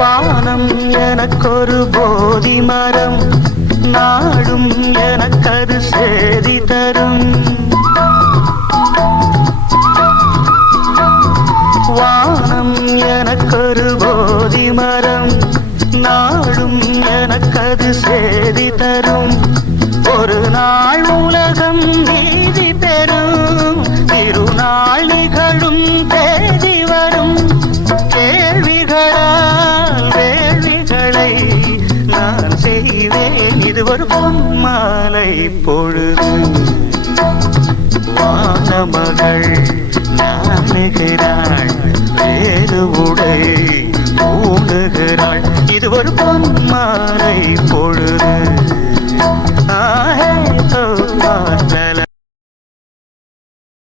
வானம் எனக்கொரு போதி மரம், நாடும் எனக்கது சேதி தரும். வானம் எனக்கொரு போதி மரம், நாடும் எனக்கது சேதி தரும். ஒரு நாள் உலகம் நீதி பெறும், திருநாள் நிகழும் தேதி வரும். கேள்விகளால் வேள்விகளை நான் செய்வேன், இது ஒரு பொன்மாலை பொழுது. வானமகள் நாணுகிறாள், வேறு உடை ஊடுகிறாள், இது ஒரு பொன்மாலை பொழுது.